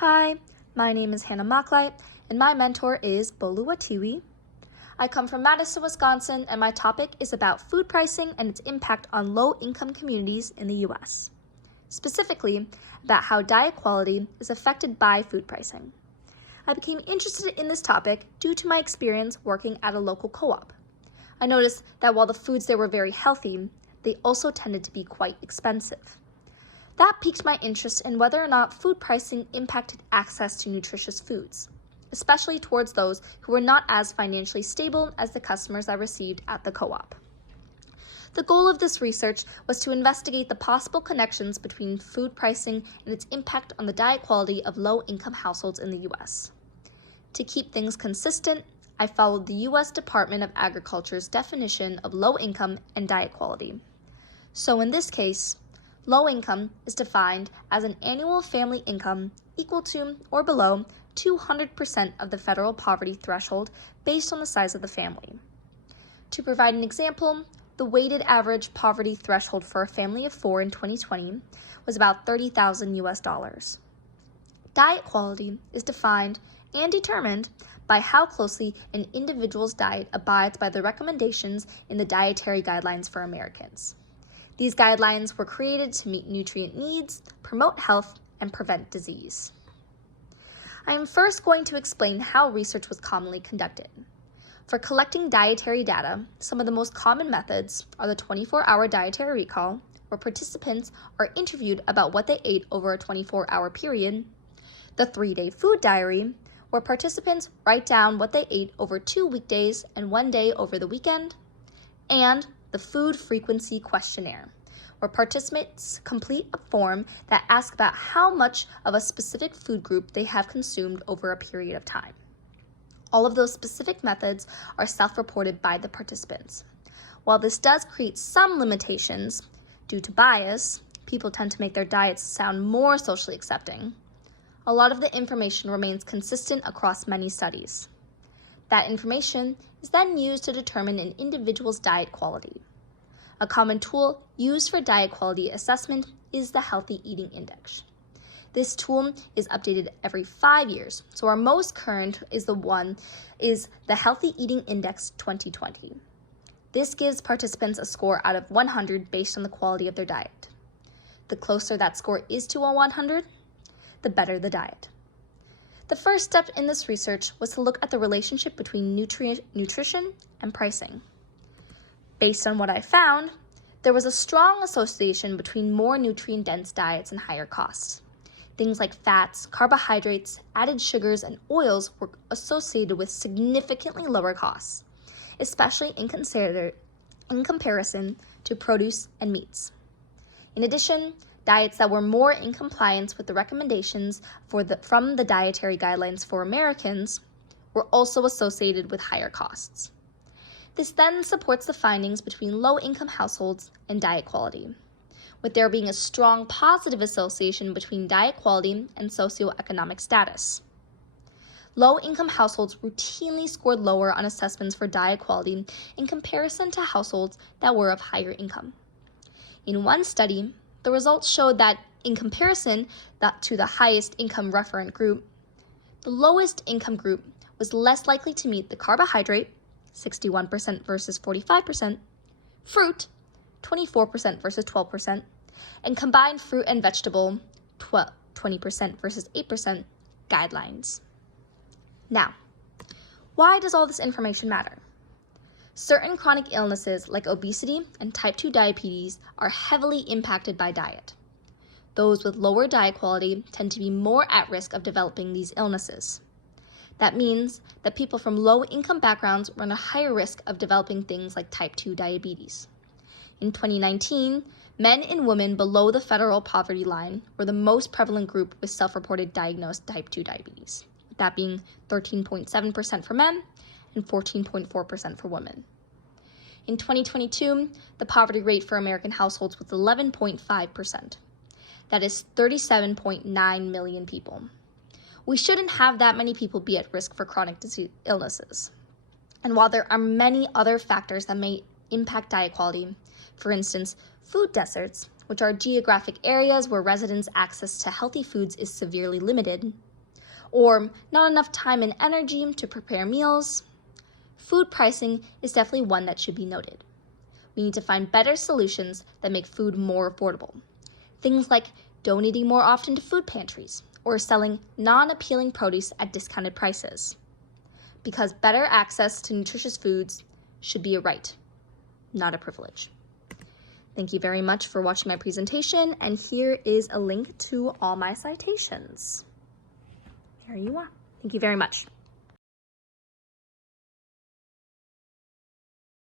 Hi, my name is Hannah Machleidt, and my mentor is Boluwatiwi. I come from Madison, Wisconsin, and my topic is about food pricing and its impact on low-income communities in the U.S., specifically about how diet quality is affected by food pricing. I became interested in this topic due to my experience working at a local co-op. I noticed that while the foods there were very healthy, they also tended to be quite expensive. That piqued my interest in whether or not food pricing impacted access to nutritious foods, especially towards those who were not as financially stable as the customers I received at the co-op. The goal of this research was to investigate the possible connections between food pricing and its impact on the diet quality of low-income households in the U.S. To keep things consistent, I followed the U.S. Department of Agriculture's definition of low income and diet quality. So in this case, low income is defined as an annual family income equal to or below 200% of the federal poverty threshold based on the size of the family. To provide an example, the weighted average poverty threshold for a family of 4 in 2020 was about $30,000 US. Diet quality is defined and determined by how closely an individual's diet abides by the recommendations in the Dietary Guidelines for Americans. These guidelines were created to meet nutrient needs, promote health, and prevent disease. I am first going to explain how research was commonly conducted. For collecting dietary data, some of the most common methods are the 24-hour dietary recall, where participants are interviewed about what they ate over a 24-hour period, the 3-day food diary, where participants write down what they ate over 2 weekdays and 1 day over the weekend, and the food frequency questionnaire, where participants complete a form that asks about how much of a specific food group they have consumed over a period of time. All of those specific methods are self-reported by the participants. While this does create some limitations due to bias, people tend to make their diets sound more socially accepting. A lot of the information remains consistent across many studies. That information is then used to determine an individual's diet quality. A common tool used for diet quality assessment is the Healthy Eating Index. This tool is updated every 5 years, so our most current is the Healthy Eating Index 2020. This gives participants a score out of 100 based on the quality of their diet. The closer that score is to a 100, the better the diet. The first step in this research was to look at the relationship between nutrition and pricing. Based on what I found, there was a strong association between more nutrient-dense diets and higher costs. Things like fats, carbohydrates, added sugars, and oils were associated with significantly lower costs, especially in comparison to produce and meats. In addition, diets that were more in compliance with the recommendations from the Dietary Guidelines for Americans were also associated with higher costs. This then supports the findings between low-income households and diet quality, with there being a strong positive association between diet quality and socioeconomic status. Low-income households routinely scored lower on assessments for diet quality in comparison to households that were of higher income. In one study, the results showed that in comparison to the highest income referent group, the lowest income group was less likely to meet the carbohydrate, 61% versus 45%, fruit, 24% versus 12%, and combined fruit and vegetable, 20% versus 8%, guidelines. Now, why does all this information matter? Certain chronic illnesses like obesity and type 2 diabetes are heavily impacted by diet. Those with lower diet quality tend to be more at risk of developing these illnesses. That means that people from low-income backgrounds run a higher risk of developing things like type 2 diabetes. In 2019, men and women below the federal poverty line were the most prevalent group with self-reported diagnosed type 2 diabetes, that being 13.7% for men and 14.4% for women. In 2022, the poverty rate for American households was 11.5%. That is 37.9 million people. We shouldn't have that many people be at risk for chronic disease illnesses. And while there are many other factors that may impact diet quality, for instance, food deserts, which are geographic areas where residents' access to healthy foods is severely limited, or not enough time and energy to prepare meals, food pricing is definitely one that should be noted. We need to find better solutions that make food more affordable. Things like donating more often to food pantries or selling non-appealing produce at discounted prices. Because better access to nutritious foods should be a right, not a privilege. Thank you very much for watching my presentation, and here is a link to all my citations. There you are. Thank you very much.